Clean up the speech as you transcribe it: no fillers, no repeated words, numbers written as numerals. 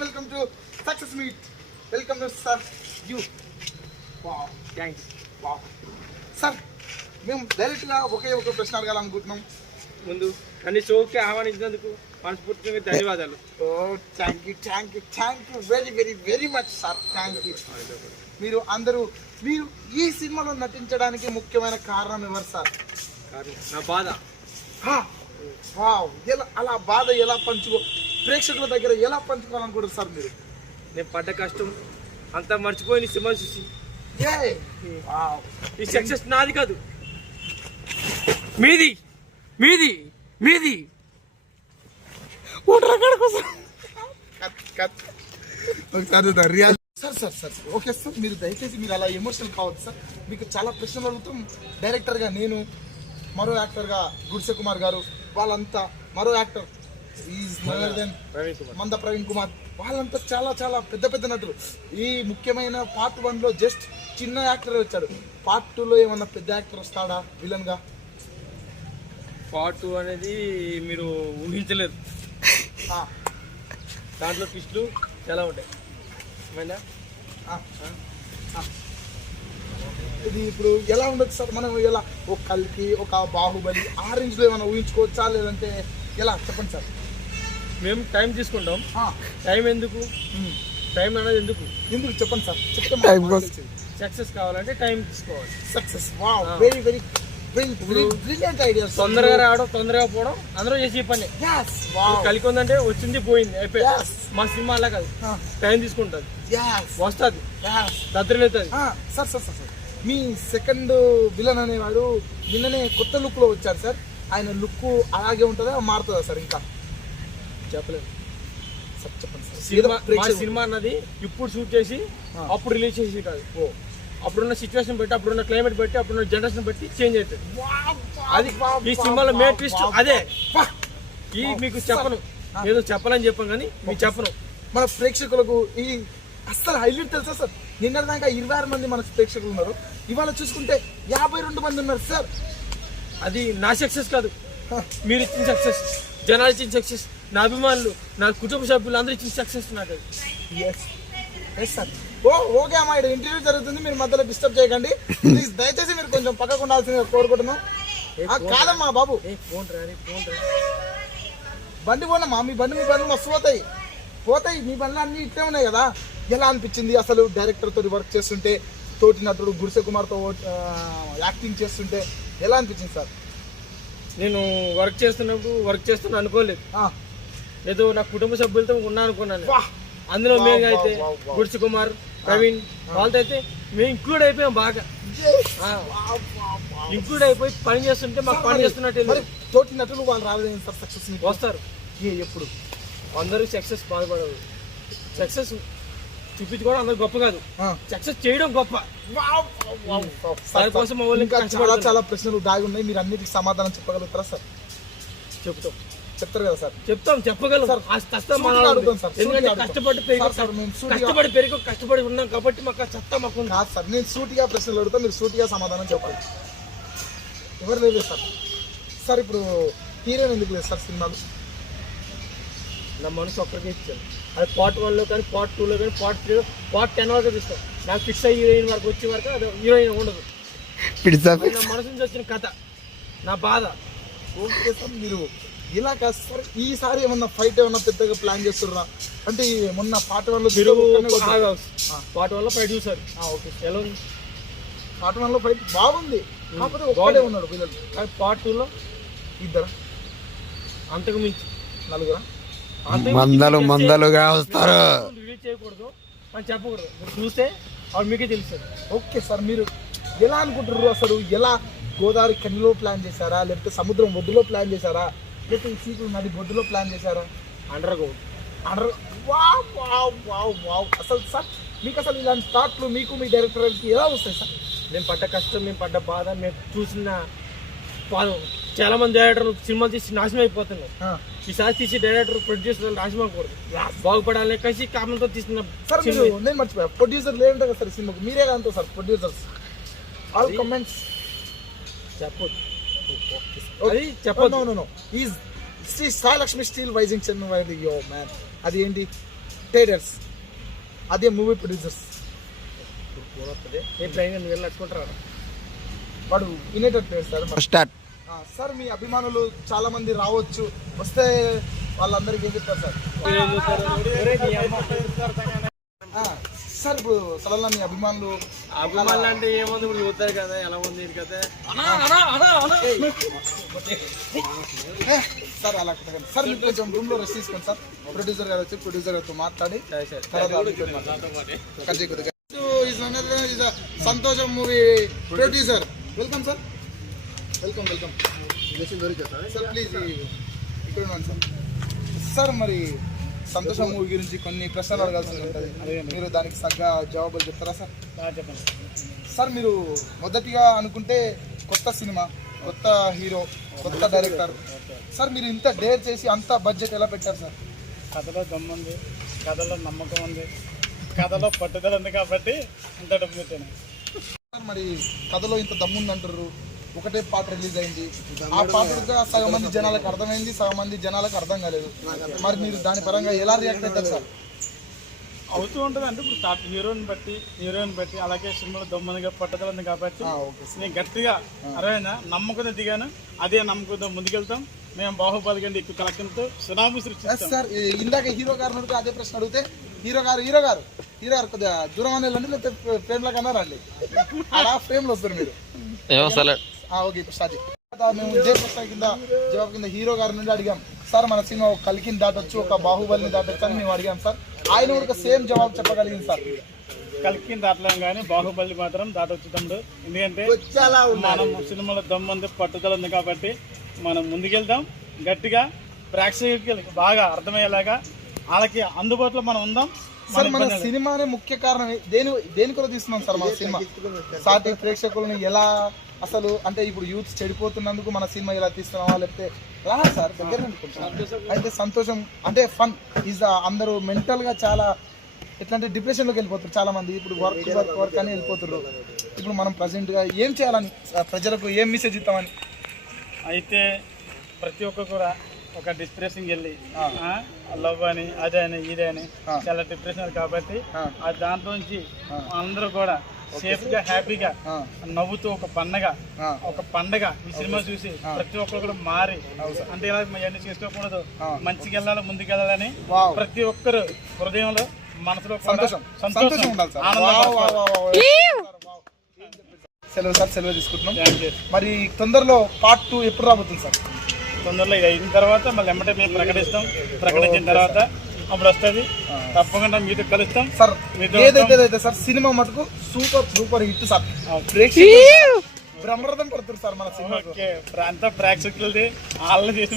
Welcome to success meet. Welcome to sir you. Thanks sir. మేము డైరెక్ట్గా ఒక ప్రశ్న అడగాలనుకుంటున్నాం. ముందు అన్ని షోకి ఆహ్వానించినందుకు మనస్ఫూర్తిగా ధన్యవాదాలు. Thank you very much sir. Thank you. మీరు ఈ సినిమాలో నటించడానికి ముఖ్యమైన కారణం ఎవరు సార్? నా బాధ. అలా బాధ ఎలా ప్రేక్షకుల దగ్గర ఎలా పంచుకోవాలనుకుంటారు సార్ మీరు? నేను పడ్డ కష్టం అంతా మర్చిపోయి సినిమా చూసి ఈ సక్సెస్ నాది కాదు, మీది మీది మీది. Sir okay sir. మీరు దయచేసి మీరు అలా ఎమోషనల్ కావద్దు సార్. మీకు చాలా ప్రశ్నలు అడుగుతాం. డైరెక్టర్గా నేను, మరో యాక్టర్గా గుడిసె కుమార్ గారు, వాళ్ళంతా మరో యాక్టర్ మంద ప్రవీణ్ కుమార్, వాళ్ళంతా చాలా చాలా పెద్ద నటులు. ఈ ముఖ్యమైన పార్ట్ 1లో జస్ట్ చిన్న యాక్టర్ వచ్చాడు. పార్ట్ 2లో ఏమన్నా పెద్ద యాక్టర్ వస్తాడా విలన్ గా? పార్ట్ 2 అనేది మీరు ఊహించలేదు. దాంట్లో ట్విస్టులు చాలా ఉంటాయి. ఇది ఇప్పుడు ఎలా ఉండదు సార్? మనం ఎలా ఒక కల్కి, ఒక బాహుబలి ఆ రేంజ్లో ఏమైనా ఊహించుకోవచ్చా, లేదంటే ఎలా చెప్పండి సార్. మేము టైం తీసుకుంటాం. టైం ఎందుకు? టైం అనేది ఎందుకు చెప్పండి సార్. చెప్తే సక్సెస్ కావాలంటే టైం తీసుకోవాలి. Success very brilliant idea. తొందరగా రావడం, తొందరగా పోవడం, అందరూ చేసే పని. కలికి ఉందంటే వచ్చింది పోయింది అయిపోయి. మా సినిమా అలా కాదు, టైం తీసుకుంటుంది, వస్తుంది, దద్దరిల్లుతుంది. సార్ మీ సెకండ్ విలన్ అనేవాడు నిన్ననే కొత్త లుక్ లో వచ్చారు సార్. ఆయన లుక్ అలాగే ఉంటుందా, మారుతుందా సార్? ఇంకా చెప్పలేదు సార్, చెప్పండి సార్. సినిమా అన్నది ఇప్పుడు షూట్ చేసి అప్పుడు రిలీజ్ చేసి కాదు. అప్పుడున్న సిచ్యువేషన్ బట్టి, అప్పుడున్న క్లైమేట్ బట్టి, అప్పుడున్న జనరేషన్ బట్టి చేంజ్ అవుతుంది. అది ఈ సినిమాలో మెయిన్ ట్విస్ట్ అదే. ఈ మీకు చెప్పను, ఏదో చెప్పాలని చెప్పాను కానీ మీకు చెప్పను. మన ప్రేక్షకులకు ఈ అస్సలు హైలైట్ తెలుసా సార్? నిన్న దాకా 26 మంది మన ప్రేక్షకులు ఉన్నారు. ఇవాళ చూసుకుంటే 52 మంది ఉన్నారు సార్. అది నా సక్సెస్ కాదు, మీరు ఇచ్చిన సక్సెస్, జనాలు ఇచ్చిన సక్సెస్, నా అభిమానులు, నా కుటుంబ సభ్యులు అందరూ ఇచ్చిన సక్సెస్ నాకు. Yes sir. ఓకే అమ్మా, ఇక్కడ ఇంటర్వ్యూ జరుగుతుంది, మీరు మధ్యలో డిస్టర్బ్ చేయకండి ప్లీజ్. దయచేసి మీరు కొంచెం పక్కకు ఉండాల్సిందిగా కోరుకుంటున్నాం. కాదమ్మా బాబు, బండి పోనమ్మా. మీ బండ్లు మస్తు పోతాయి. మీ బండ్లు అన్ని ఇట్లే ఉన్నాయి కదా. ఎలా అనిపించింది అసలు డైరెక్టర్ తోటి వర్క్ చేస్తుంటే, తోటి నటుడు గుడిసె కుమార్తో యాక్టింగ్ చేస్తుంటే ఎలా అనిపించింది సార్? నేను వర్క్ చేస్తున్నా అనుకోలేదు. ఏదో నా కుటుంబ సభ్యులతో ఉన్నా అనుకున్నాను. అందులో మేము అయితే గుడిసె కుమార్, ప్రవీణ్ వాళ్ళతో అయితే మేము ఇంక్లూడ్ అయిపోయాం. బాగా ఇంక్లూడ్ అయిపోయి పని చేస్తుంటే మాకు పని చేస్తున్నట్టు. తోటి నటులు వాళ్ళు రాలేదు సార్ సక్సెస్ వస్తారు ఎప్పుడు. అందరూ సక్సెస్ బాధపడదు, సక్సెస్ చూపించుకోవడం అందరూ గొప్ప కాదు, సక్సెస్ చేయడం గొప్ప. దానికోసం చాలా ప్రశ్నలు దాగి ఉన్నాయి. మీరు అన్నిటికీ సమాధానం చెప్పగలుగుతారా సార్? చెప్తారు కదా సార్? చెప్పగలం సార్. కష్టపడి ఉన్నాం కాబట్టి మాకు చెత్త మాకు కాదు సార్. నేను సూటిగా ప్రశ్నలు అడుగుతా, మీరు సూటిగా సమాధానం చెప్పాలి. ఎవరు లేదు సార్. సార్ ఇప్పుడు హీరోయిన్ ఎందుకు లేదు సార్ సినిమాలు? నా మనసు ఒక్కరికే ఇచ్చాను. అది పార్ట్ 1లో కానీ, పార్ట్ 2లో కానీ, పార్ట్ 3లో, పార్ట్ 10 వరకు తీస్తాను. నాకు ఫిక్స్ అయ్యి హీరోయిన్ వరకు వచ్చే వరకు అది హీరోయిన్ ఉండదు. నా మనసు నుంచి వచ్చిన కథ, నా బాధ. Okay sir. మీరు ఇలా కాదు సార్. ఈసారి ఏమన్నా ఫైట్ ఏమన్నా పెద్దగా ప్లాన్ చేస్తున్నారా? అంటే మొన్న పార్ట్ 1లో పార్ట్ 1లో ఫైట్ చూసారు. ఓకే, ఎలా ఉంది? పార్ట్ 1లో ఫైట్ బాగుంది, కాకపోతే ఒక్కడే ఉన్నాడు పిల్లలు. పార్ట్ 2లో ఇద్దరు, అంతకు మించి నలుగురా? మందలుగా వస్తారు. రిలీజ్ చేయకూడదు అని చెప్పకూడదు, మీరు చూస్తే అవి మీకే తెలుస్తుంది. Okay sir. మీరు ఎలా అనుకుంటారు అసలు? ఎలా గోదావరి కనిలో ప్లాన్ చేశారా, లేకపోతే సముద్రం ఒడ్డులో ప్లాన్ చేశారా, లేకపోతే సీకులు నది బొడ్డులో ప్లాన్ చేశారా? Under ground. అసలు సార్ మీకు అసలు ఇలాంటి థాట్లు మీకు మీ డైరెక్టర్కి ఎలా వస్తాయి సార్? మేము పడ్డ కష్టం, మేము పడ్డ బాధ, మేము చూసిన చాలా మంది డైరెక్టర్లు సినిమాలు తీసి నాశనం అయిపోతున్నాయి. ఈసారి తీసి డైరెక్టర్ ప్రొడ్యూసర్ నాశనం అవ్వకూడదు, బాగుపడాలి కలిసి కారణంతో తీసిన సార్. నేను మర్చిపోయా, ప్రొడ్యూసర్ లేదంట కదా సార్ సినిమాకి, మీరే కాదు సార్ ప్రొడ్యూసర్స్. ఆల్ కమెంట్స్ చెప్పొద్దు. అది చెప్పొద్దు. No is Shri Sailakshmi steel వైజింగ్ చెన్నై యో మ్యాన్. అది ఏంటి ట్రేడర్స్, అదే మూవీ ప్రొడ్యూసర్స్. ఏ ట్రైన్ నువ్వు వెళ్ళట్టుకుంటారా? వాడు వినేటట్టు సార్. స్టార్ట్. సార్ మీ అభిమానులు చాలా మంది రావచ్చు, వస్తే వాళ్ళందరికీ ఏం చెప్తారు సార్? సార్ ఇప్పుడు సడన్గా మీ అభిమానులు అంటే ఏముంది ఇప్పుడు చూస్తారు కదా ఎలా ఉంది కదా. సార్ అలా కుట్టకండి సార్. మీరు కొంచెం రూమ్ లో రెస్ట్ తీసుకోండి సార్. ప్రొడ్యూసర్ గారు వచ్చి ప్రొడ్యూసర్ గారితో మాట్లాడి సంతోషం movie producer. Welcome sir. Welcome welcome sir. Please ఇక్కడ ఉన్నాను సార్. సార్ మరి సంతోషం మూవీ గురించి కొన్ని ప్రశ్నలు అడగాల్సి ఉంటుంది, మీరు దానికి తగ్గ జవాబులు చెప్తారా సార్? చెప్పండి సార్. మీరు మొదటిగా అనుకుంటే కొత్త సినిమా, కొత్త హీరో, కొత్త డైరెక్టర్ సార్, మీరు ఇంత డేర్ చేసి అంత బడ్జెట్ ఎలా పెట్టారు సార్? కథలో దమ్ము ఉంది, కథలో నమ్మకం ఉంది, కథలో పట్టుదల ఉంది కాబట్టి ఇంత డబ్బు పెట్టాను సార్. మరి కథలో ఇంత దమ్ముంది అంటారు, ఒకటే పాట రిలీజ్ అయింది, ఆ పాట సగం మంది జనాలకు అర్థమైంది, సగం మంది జనాలకు అర్థం కాలేదు. మరి మీరు దాని పరంగా ఎలా రియాక్ట్ అవుతారు సార్? అవుతూ ఉంటుంది అంటే ఇప్పుడు హీరోయిన్ బట్టి అలాగే సినిమాలో దమ్ముందిగా పట్టుదల ఉంది కాబట్టి నేను గట్టిగా అరవైనా నమ్మకంతో దిగాను, అదే నమ్మకంతో ముందుకెళ్తాం. మేము బాహుబలి కంటే ఎక్కువ కలెక్షన్తో సునామీ సృష్టిస్తాం సార్. ఇందాక హీరో గారు అదే ప్రశ్న అడిగితే హీరో గారు కొద్దిగా దూరం అనేది లేకపోతే ఫ్రేమ్ లో కన్నా రండి, అలా ఫ్రేమ్ లో వస్తారు మీరు. ఓకే ఇప్పుడు స్టార్ట్. మేము ఇదే ప్రశ్న కింద జవాబు కింద హీరో గారి నుండి అడిగాం సార్, మన సినిమా ఒక కలికిని దాటొచ్చు, ఒక బాహుబలిని దాటొచ్చు అని మేము అడిగాం సార్. ఆయన కూడా సేమ్ జవాబు చెప్పగలిగింది సార్. కలికిని దాటలేం కానీ బాహుబలి మాత్రం దాటొచ్చు తమ్ముడు, ఎందుకంటే మనం సినిమాలో దమ్ము ఉంది పట్టుదల ఉంది కాబట్టి మనం ముందుకెళ్తాం గట్టిగా, ప్రేక్షకులకి బాగా అర్థమయ్యేలాగా వాళ్ళకి అందుబాటులో మనం ఉందాం సార్. మన సినిమానే ముఖ్య కారణం దేని కొరకు తీస్తున్నాం సార్? మన సినిమా సాటి ప్రేక్షకులను ఎలా అసలు అంటే ఇప్పుడు యూత్ చెడిపోతున్నందుకు మన సినిమా ఇలా తీస్తున్నావా, లేకపోతే రా సార్ దగ్గర అయితే సంతోషం అంటే ఫన్ ఈజ్ అందరూ మెంటల్ గా చాలా ఎట్లా అంటే డిప్రెషన్ లోకి వెళ్ళిపోతారు చాలా మంది. ఇప్పుడు వర్క్ అని వెళ్ళిపోతారు. ఇప్పుడు మనం ప్రజెంట్ గా ఏం చేయాలని, ప్రజలకు ఏం మెసేజ్ ఇస్తామని? అయితే ప్రతి ఒక్కరు కూడా ఒక డిప్రెషన్కి వెళ్ళి లవ్ అని అదే అని ఇదే అని చాలా డిప్రెషన్ కాబట్టి ఆ దాంట్లో నుంచి అందరూ కూడా సేఫ్ గా హ్యాపీగా నవ్వుతూ ఒక పండగ ఈ సినిమా చూసి ప్రతి ఒక్కరు కూడా మారి అంటే ఇలా ఇవన్నీ చేసుకోకూడదు, మంచిగా వెళ్ళాలి, ముందుకెళ్ళాలని ప్రతి ఒక్కరు హృదయంలో మనసులో సంతోషం సెలవు సార్. సెలవు తీసుకుంటున్నాం. మరి తొందరలో పార్ట్ 2 ఎప్పుడు రాబోతుంది సార్? తొందరలో ఇది అయిన తర్వాత మళ్ళీ ఎమ్మటే మేము ప్రకటిస్తాం. ప్రకటించిన తర్వాత అప్పుడు వస్తుంది, తప్పకుండా మీతో కలుస్తాం సార్. ఏదైతే సార్ సినిమా మటుకు సూపర్ హిట్ సార్. ప్రేక్షకులు బ్రహ్మరథం పడుతుంది సార్ మన సినిమా. అంతా ప్రేక్షకులది వాళ్ళు చేసి